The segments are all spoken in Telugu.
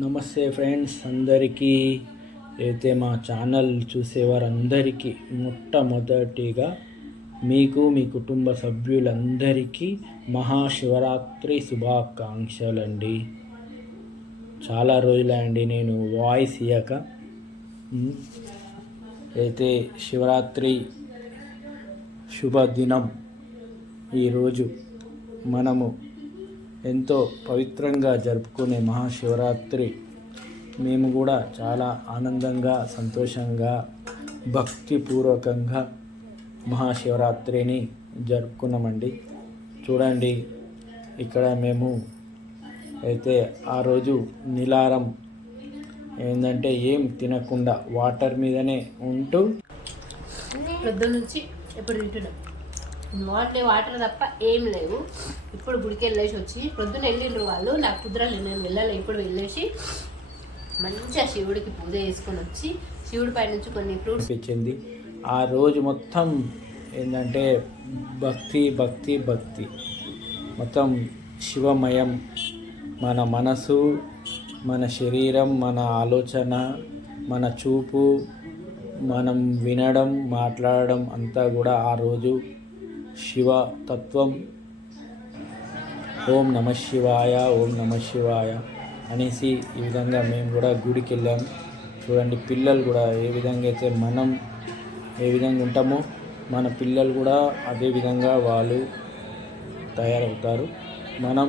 నమస్తే ఫ్రెండ్స్ అందరికీ. అయితే మా ఛానల్ చూసేవారందరికీ మొట్టమొదటిగా మీకు మీ కుటుంబ సభ్యులందరికీ మహాశివరాత్రి శుభాకాంక్షలండి. చాలా రోజులండి నేను వాయిస్ ఇయ్యక. అయితే శివరాత్రి శుభదినం. ఈరోజు మనము ఎంతో పవిత్రంగా జరుపుకునే మహాశివరాత్రి. మేము కూడా చాలా ఆనందంగా సంతోషంగా భక్తిపూర్వకంగా మహాశివరాత్రిని జరుపుకున్నామండి. చూడండి ఇక్కడ మేము అయితే ఆ రోజు నిలారం ఏంటంటే ఏం తినకుండా వాటర్ మీదనే ఉంటూ పెద్ద నుంచి ఎప్పుడు తింటున్నాం? వాటర్ వాటర్ తప్ప ఏం లేవు. ఇప్పుడు గుడికి వెళ్ళేసి వచ్చి పొద్దున్న వెళ్ళిండ్రు వాళ్ళు నాకు కుదరలేదు నేను వెళ్ళాలి ఇప్పుడు వెళ్ళేసి మంచిగా శివుడికి పూజ చేసుకొని వచ్చి శివుడి పై నుంచి కొన్ని ఫ్రూట్స్ ఇచ్చింది ఆ రోజు మొత్తం ఏంటంటే భక్తి భక్తి భక్తి. మొత్తం శివమయం. మన మనసు మన శరీరం మన ఆలోచన మన చూపు మనం వినడం మాట్లాడడం అంతా కూడా ఆ రోజు శివ తత్వం. ఓం నమ శివాయ ఓం నమ శివాయ అనేసి ఈ విధంగా మేము కూడా గుడికి వెళ్ళాం చూడండి పిల్లలు కూడా ఏ విధంగా అయితే మనం ఏ విధంగా ఉంటామో మన పిల్లలు కూడా అదే విధంగా వాళ్ళు తయారవుతారు. మనం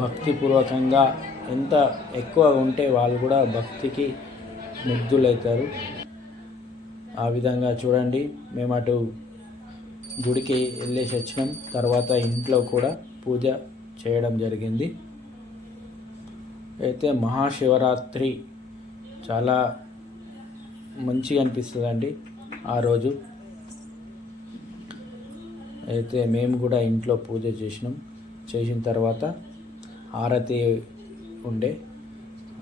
భక్తిపూర్వకంగా ఎంత ఎక్కువ ఉంటే వాళ్ళు కూడా భక్తికి ముగ్ధులవుతారు ఆ విధంగా చూడండి మేము అటు గుడికి వెళ్ళేసి వచ్చినాం. తర్వాత ఇంట్లో కూడా పూజ చేయడం జరిగింది. అయితే మహాశివరాత్రి చాలా మంచిగా అనిపిస్తుందండి ఆ రోజు. అయితే మేము కూడా ఇంట్లో పూజ చేసినాం. చేసిన తర్వాత హారతి ఉండే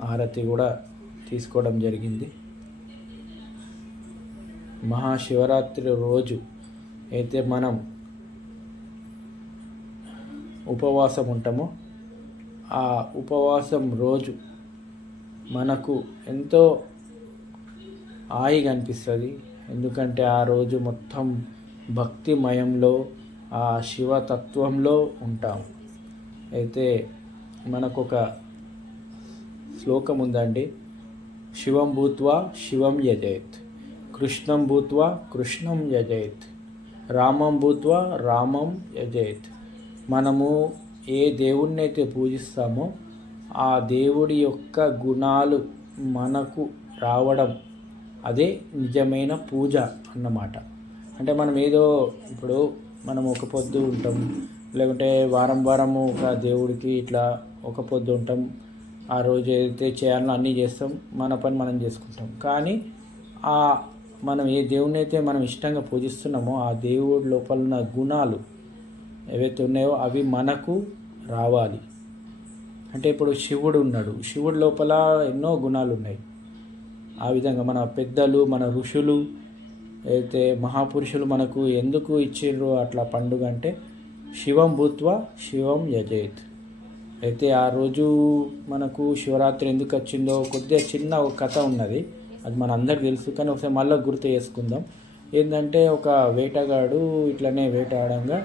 హారతి కూడా తీసుకోవడం జరిగింది. మహాశివరాత్రి రోజు అయితే మనం ఉపవాసం ఉంటామో ఆ ఉపవాసం రోజు మనకు ఎంతో హాయిగా అనిపిస్తుంది. ఎందుకంటే ఆ రోజు మొత్తం భక్తిమయంలో ఆ శివతత్వంలో ఉంటాం. అయితే మనకు ఒక శ్లోకం ఉందండి. శివం భూత్వా శివం యజయత్ కృష్ణం భూత్వా కృష్ణం యజయత్ రామం భూత్వ రామం యజేత్. మనము ఏ దేవుణ్ణి అయితే పూజిస్తామో ఆ దేవుడి యొక్క గుణాలు మనకు రావడం అదే నిజమైన పూజ అన్నమాట. అంటే మనం ఏదో ఇప్పుడు మనం ఒక పొద్దు ఉంటాం లేకుంటే వారం వారము ఒక దేవుడికి ఇట్లా ఒక పొద్దు ఉంటాం ఆ రోజు ఏదైతే చేయాలో అన్నీ చేస్తాం మన పని మనం చేసుకుంటాం. కానీ ఆ మనం ఏ దేవుని అయితే మనం ఇష్టంగా పూజిస్తున్నామో ఆ దేవుడి లోపల ఉన్న గుణాలు ఏవైతే ఉన్నాయో అవి మనకు రావాలి. అంటే ఇప్పుడు శివుడు ఉన్నాడు. శివుడి లోపల ఎన్నో గుణాలు ఉన్నాయి. ఆ విధంగా మన పెద్దలు మన ఋషులు అయితే మహాపురుషులు మనకు ఎందుకు ఇచ్చిండ్రు అట్లా పండుగ అంటే శివం భూత్వ శివం యజేత్. అయితే ఆ రోజు మనకు శివరాత్రి ఎందుకు వచ్చిందో కొద్దిగా చిన్న ఒక కథ ఉన్నది. అది మన అందరికి తెలుసు కానీ ఒకసారి మళ్ళీ గుర్తు చేసుకుందాం. ఏంటంటే ఒక వేటగాడు ఇట్లనే వేటాడంగా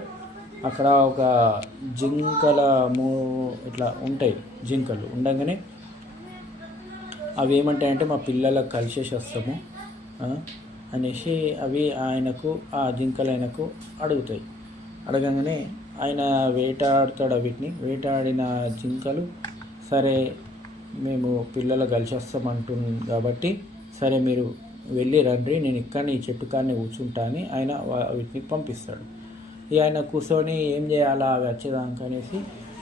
అక్కడ ఒక జింకల మూ ఇట్లా ఉంటాయి జింకలు ఉండగానే అవి ఏమంటాయంటే మా పిల్లలకు కలిసేసి వస్తాము అనేసి అవి ఆయనకు ఆ జింకలు ఆయనకు అడుగుతాయి. అడగంగానే ఆయన వేటాడుతాడు వీటిని వేటాడిన జింకలు సరే మేము పిల్లలు కలిసి వస్తామంటుంది కాబట్టి సరే మీరు వెళ్ళి రండి నేను ఇక్కడనే ఈ చెట్టు కాడనే కూర్చుంటా అని ఆయన వీటిని పంపిస్తాడు. ఇక ఆయన కూర్చొని ఏం చేయాలా అవి వచ్చేదానికి అనేసి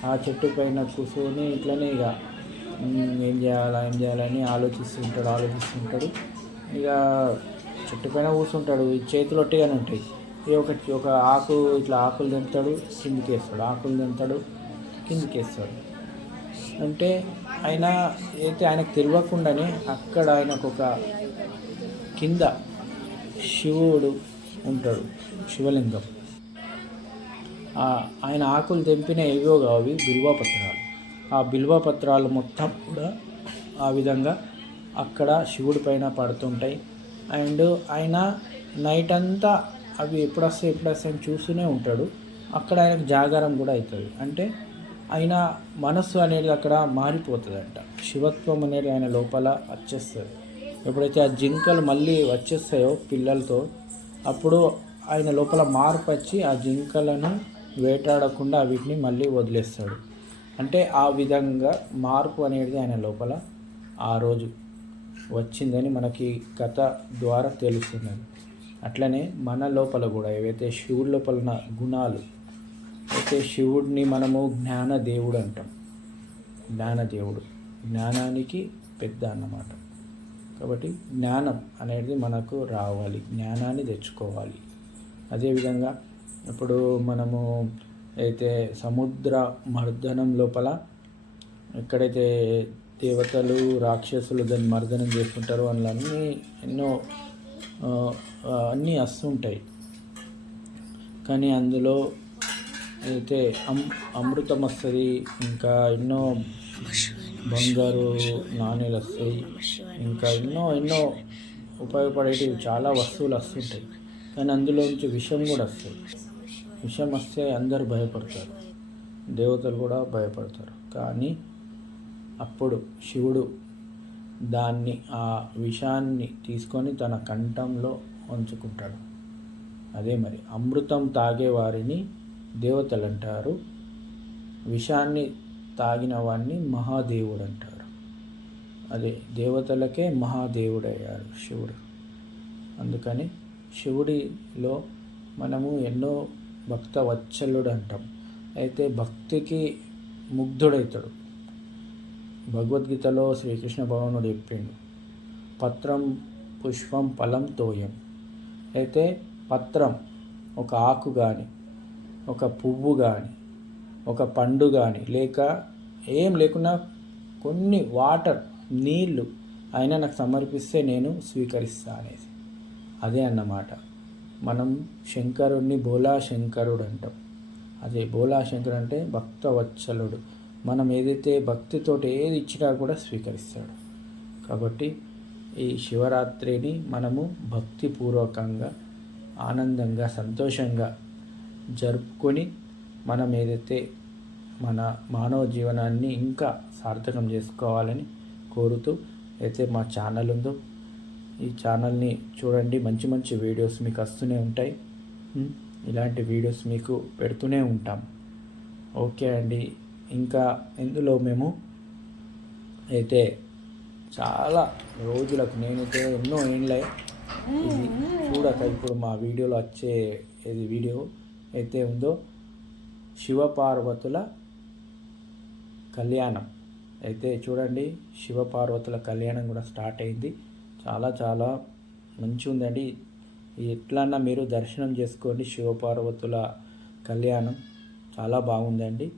ఆ చెట్టు పైన కూర్చొని ఇట్లనే ఇక ఏం చేయాలా ఏం చేయాలని ఆలోచిస్తుంటాడు ఆలోచిస్తుంటాడు ఇక చెట్టు పైన కూర్చుంటాడు. చేతులు ఒట్టిగానే ఉంటాయి. ఇక ఒక ఒక ఆకు ఇట్లా ఆకులు తెంపుతాడు కిందికి వేస్తాడు ఆకులు తెంపుతాడు కిందికి వేస్తాడు అంటే ఆయన అయితే ఆయనకు తెలియకుండానే అక్కడ ఆయనకు ఒక కింద శివుడు ఉంటాడు శివలింగం. ఆయన ఆకులు తెంపిన ఏవో కావు బిల్వపత్రాలు ఆ బిల్వపత్రాలు మొత్తం కూడా ఆ విధంగా అక్కడ శివుడి పైన పడుతుంటాయి. అండ్ ఆయన నైట్ అంతా అవి ఎప్పుడు వస్తాయి అని చూస్తూనే ఉంటాడు. అక్కడ ఆయనకు జాగారం కూడా అవుతుంది. అంటే ఆయన మనస్సు అనేది అక్కడ మారిపోతుందంట. శివత్వం అనేది ఆయన లోపల వచ్చేస్తుంది. ఎప్పుడైతే ఆ జింకలు మళ్ళీ వచ్చేస్తాయో పిల్లలతో అప్పుడు ఆయన లోపల మార్పు వచ్చి ఆ జింకలను వేటాడకుండా వీటిని మళ్ళీ వదిలేస్తాడు. అంటే ఆ విధంగా మార్పు అనేది ఆయన లోపల ఆ రోజు వచ్చిందని మనకి కథ ద్వారా తెలుస్తున్నది. అట్లనే మన లోపల కూడా ఏవైతే శివుడి లోపల గుణాలు అయితే శివుడిని మనము జ్ఞాన దేవుడు అంటాం. జ్ఞానదేవుడు జ్ఞానానికి పెద్ద అన్నమాట. కాబట్టి జ్ఞానం అనేది మనకు రావాలి జ్ఞానాన్ని తెచ్చుకోవాలి. అదేవిధంగా ఇప్పుడు మనము అయితే సముద్ర మర్దనం లోపల ఎక్కడైతే దేవతలు రాక్షసులు దాన్ని మర్దనం చేసుకుంటారో అందులో అన్నీ ఎన్నో అన్నీ వస్తుంటాయి కానీ అందులో అయితే అమ్ అమృతం వస్తుంది ఇంకా ఎన్నో బంగారు నాణేలు వస్తాయి ఇంకా ఎన్నో ఎన్నో ఉపయోగపడేటివి చాలా వస్తువులు వస్తుంటాయి. కానీ అందులో నుంచి విషం కూడా వస్తుంది విషం వస్తే అందరూ భయపడతారు. దేవతలు కూడా భయపడతారు. కానీ అప్పుడు శివుడు దాన్ని ఆ విషాన్ని తీసుకొని తన కంఠంలో ఉంచుకుంటాడు. అదే మరి అమృతం తాగే వారిని దేవతలు అంటారు విషాన్ని తాగిన వాడిని మహాదేవుడు అంటారు అదే దేవతలకే మహాదేవుడయ్యాడు శివుడు. అందుకని శివుడిలో మనము ఎన్నో భక్త వత్సలుడు అంటాం అయితే భక్తికి ముగ్ధుడవుతాడు భగవద్గీతలో శ్రీకృష్ణ భగవానుడు చెప్పిండు. పత్రం పుష్పం ఫలం తోయం. అయితే పత్రం ఒక ఆకు కానీ ఒక పువ్వు కానీ ఒక పండు కానీ లేక ఏం లేకున్నా కొన్ని వాటర్ నీళ్ళు అయినా నాకు సమర్పిస్తే నేను స్వీకరిస్తా అనేది అదే అన్నమాట. మనం శంకరుణ్ణి బోలా శంకరుడు అంటాం. అదే బోలా శంకరుడు అంటే భక్త వత్సలుడు మనం ఏదైతే భక్తితోటి ఏది ఇచ్చినా కూడా స్వీకరిస్తాడు. కాబట్టి ఈ శివరాత్రిని మనము భక్తిపూర్వకంగా ఆనందంగా సంతోషంగా జరుపుకొని మనం ఏదైతే మన మానవ జీవనాన్ని ఇంకా సార్థకం చేసుకోవాలని కోరుతూ అయితే మా ఛానల్ ఉందో ఈ ఛానల్ని చూడండి. మంచి మంచి వీడియోస్ మీకు వస్తూనే ఉంటాయి. ఇలాంటి వీడియోస్ మీకు పెడుతూనే ఉంటాం. ఓకే అండి. ఇంకా ఇందులో మేము అయితే చాలా రోజులకు నేనైతే ఎన్నో ఏండ్లే. ఇది చూడక ఇప్పుడు మా వీడియోలో వచ్చే ఇది వీడియో. అయితే ఉందో శివపార్వతుల కళ్యాణం. అయితే చూడండి శివపార్వతుల కళ్యాణం కూడా స్టార్ట్ అయింది. చాలా చాలా మంచి ఉందండి. ఎట్లన్నా మీరు దర్శనం చేసుకోండి శివపార్వతుల కళ్యాణం. చాలా బాగుందండి.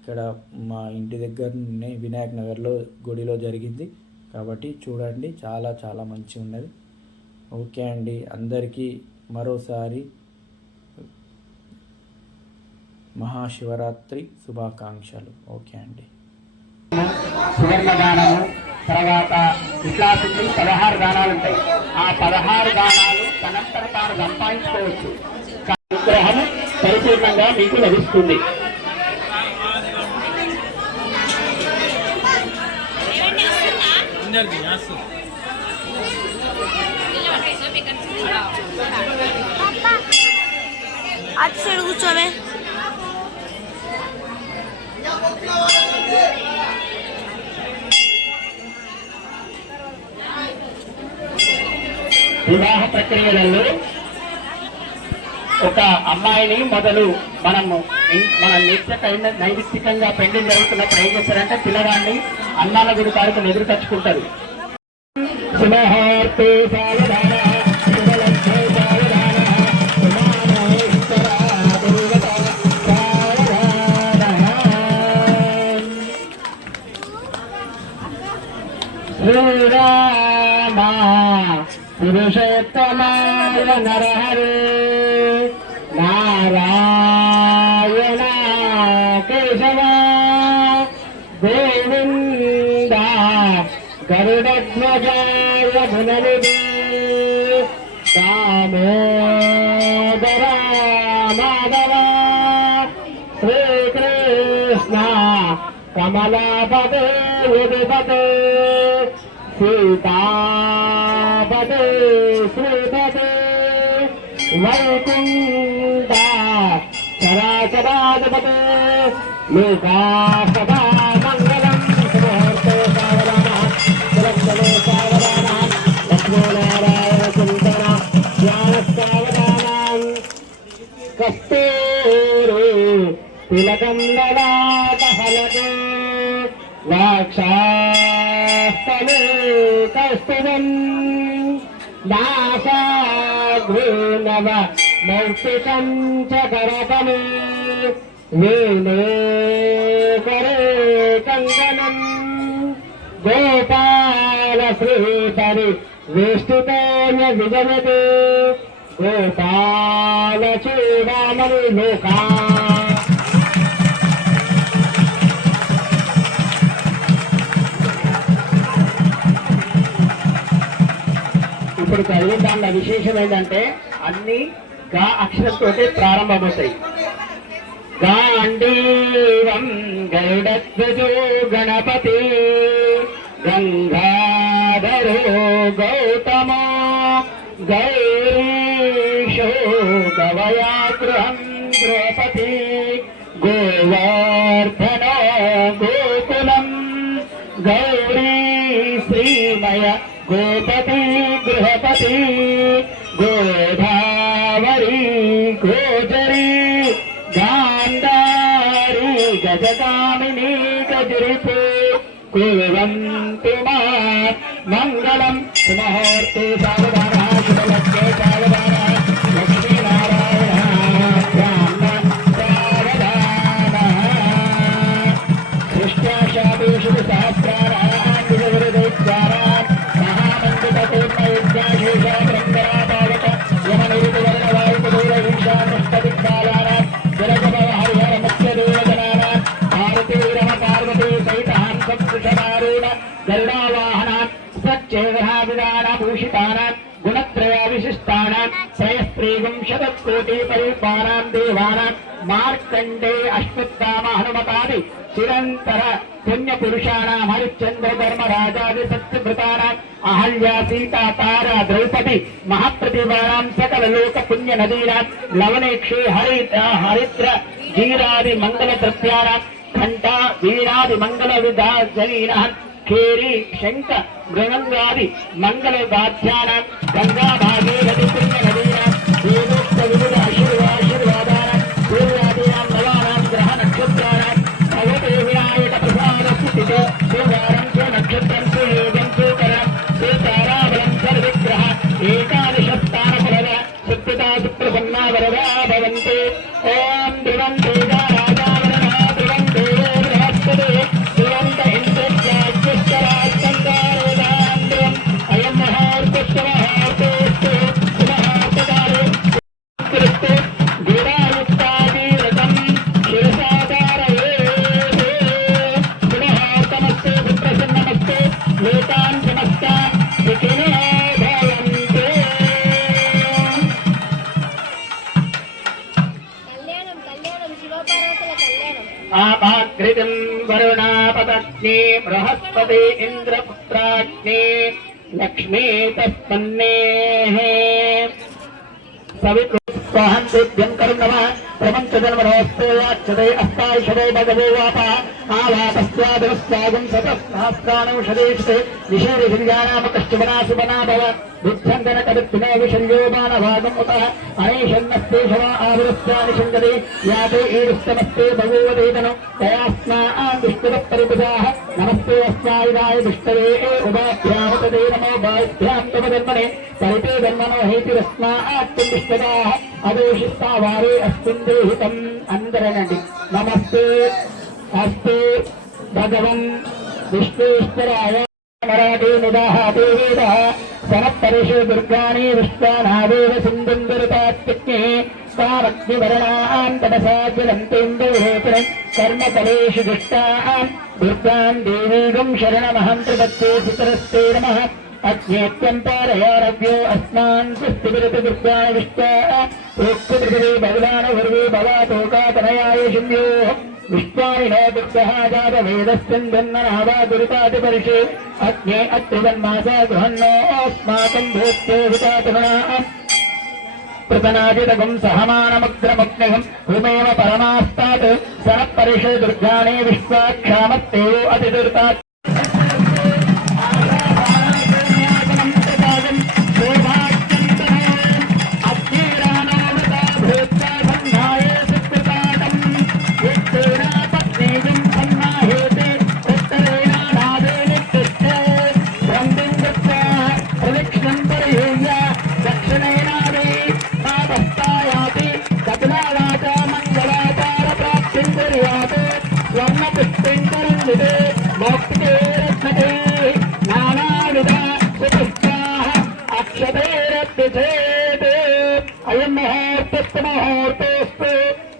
ఇక్కడ మా ఇంటి దగ్గరనే వినాయక్ నగర్లో గుడిలో జరిగింది. కాబట్టి చూడండి చాలా చాలా మంచిగా ఉన్నది. ఓకే అండి. అందరికీ మరోసారి మహాశివరాత్రి శుభాకాంక్షలు. ఓకే అండి. సువర్ణ దానము తర్వాత ఇట్లా పదహారు దానాలు ఉంటాయి. ఆ పదహారు దానాలు తనంతట తాను సంపాదించుకోవచ్చు. కానీ అనుగ్రహం పరిపూర్ణంగా మీకు లభిస్తుంది. అటు సైడ్ కూర్చోవే. వివాహ ప్రక్రియలలో ఒక అమ్మాయిని మొదలు మనము మన నిత్యకైన నైమిత్తికంగా పెళ్ళి జరుగుతున్నప్పుడు ఏం చేస్తారంటే పిల్లవాడిని అన్నాల గుడి కారుకుని ఎదురు కచ్చుకుంటారు శ్రీరామ పురుషోత్తమాయ నరహరి నారాయణ కేశవ గరుడధ్వజాయ గుణనిధి దామోదర మాధవ శ్రీకృష్ణ కమలాపదే విధిపతే సీతాపదే శ్రీపదే వైకుంఠ చరాచరాధిపతే లోకా సదా మంగళం సమూర్తే సావధాన సురక్షణే సావధాన లక్ష్మీనారాయణ చింతన ధ్యాన కస్తూరి తిలకం వాక్షాస్తమే కౌస్తుభం నాసాగ్రేనవ మౌక్తికం చ వేణే కరే కంకణం గోపాల శ్రీహరి వేష్టితేన విజయతే గోపాల చూడమని లోకా ఇప్పుడు చదివిన దానిలో విశేషం ఏంటంటే అన్ని గా అక్షరంతో ప్రారంభమవుతాయి. గాంధీవం గరుడధ్వజో గణపతి గంగాధరో గౌతమ గౌరీ ಸಾವಧಾನ ಸುಲಭಕ್ಕೆ ಸಾವಧಾನ श्रुति परिपाणां देवानां मार्कण्डे अश्वत्थाम हनुमतादि। चिरन्तर पुण्यपुरुषाणां हरिश्चन्द्र धर्मराजादि सत्यभृतानाम् अहल्या सीता तारा द्रौपदी। महाप्रतिभा सकल लोक पुण्य नदीना लवणेक्षे हरि हरिद्र जीरादि मंगल तृप्याण घंटा वीरादि मङ्गलद्रव्याणां घण्टा खेरी मङ्गलविदाजलीनः मृगंगादि मंगल मृणङ्गादि गंगा भागे नदी पुण्यनदीनां కేరి बृहस्पति बृहस्पते लक्ष्मी तस्पन्ने सवितृ కరుణమ ప్రపంచ జన్మనోస్తే వాచ్యతే అస్తాయిషదే భగవో వాప ఆవాపస్యాదనస్వాగం సతస్సహస్రాణం షదేశతే విశేరి గిరిజానామ కశ్చమనా సుమనా భవ బుద్ధంగన కవిత్తినో విషర్యో మానభాగం ఉత అనేషన్నస్తే శవా ఆవిరస్యాని శంకరే యాతే ఈరుస్తమస్తే భగవదేతనం తయాస్మాన్ విష్ణువత్తరిపుజాః నమస్తే అస్మాయుధాయ విష్ణవే అవేషిస్తా వారే అస్తుంది హితం అందరనండి నమస్తే. అస్తే. భగవన్ విష్ణుశ్వరాయ మరాఠీ నిదాహ దేవేద. సమత్తరుషు దుర్గాణి విశ్వానాదేవ సింధుం దురితాత్తిక్ని తారగ్నివరణాం తపసా జలంతేందురేపురం కర్మఫలేషు దుష్టాం. దుర్గాం దేవీగం శరణమహం త్రిపత్తే సుతరస్తే அக்ஷேத்யந்தாரயோரவ்யோ அஸ்மான் சுஸ்திபிரதி துர்காய விஷ்ட ஓக்கு பிருதிவி பகவான உருவி பவா தோகா தனயாயுஷிம்யோ விஷ்வாயினோ துர்கஹாஜாத வேதஸ்தந்தன்னாவா துருதாதி பரிஷு அக்ஞே அத்ரிதன்மாசா குஹன்னோ அஸ்மாகம் பூத்தே விதாதுனாம் பிரதனாஜிதகும் சகமானமுக்ரமுக்னிகம் ஹுமேவ பரமாஸ்தாத் சரப்பரிஷு துர்காணே விஸ்வாக்ஷாமத்தேயோ அதிதுர்தாத் అక్షతైరప్యచేత్ అయం ముహూర్తస్తు ముహూర్తోస్తు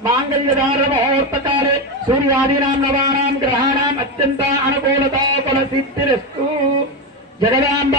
మాంగళ్యదార ముహూర్తకాలే సూర్యాదీనాం నవానాం గ్రహాణాం అత్యంత అనుకూలత ఫల సిద్ధిరస్తు జగదాంబ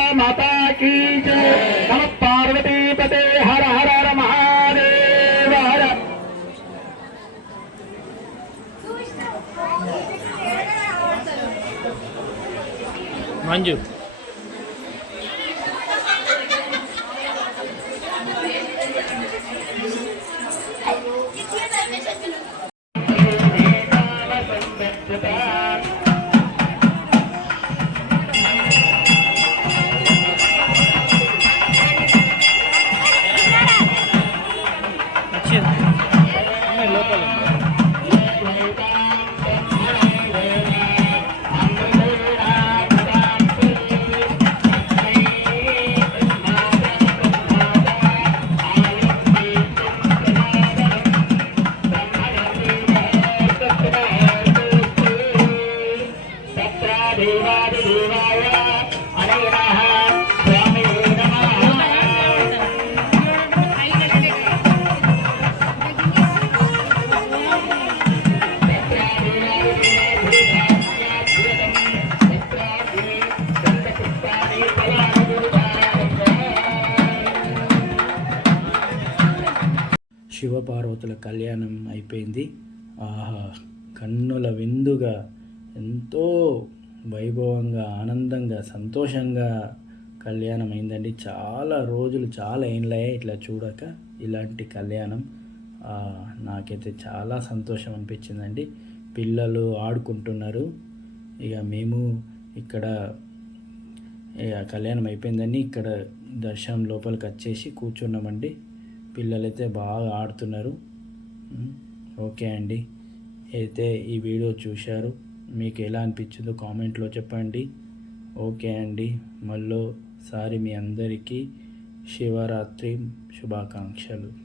శివపార్వతుల కళ్యాణం అయిపోయింది. ఆహా కన్నుల విందుగా ఎంతో వైభవంగా ఆనందంగా సంతోషంగా కళ్యాణం అయిందండి చాలా రోజులు చాలా ఏండ్లయ్యాయి ఇట్లా చూడక ఇలాంటి కళ్యాణం. నాకైతే చాలా సంతోషం అనిపించిందండి. పిల్లలు ఆడుకుంటున్నారు. ఇక మేము ఇక్కడ ఇక కళ్యాణం అయిపోయిందని ఇక్కడ దర్శనం లోపలికి వచ్చేసి కూర్చున్నామండి. పిల్లలైతే బాగా ఆడుతున్నారు. ఓకే అండి. అయితే ఈ వీడియో చూశారు. మీకు ఎలా అనిపించిందో కామెంట్లో చెప్పండి. ఓకే అండి. మళ్ళీ సారి మీ అందరికీ శివరాత్రి శుభాకాంక్షలు.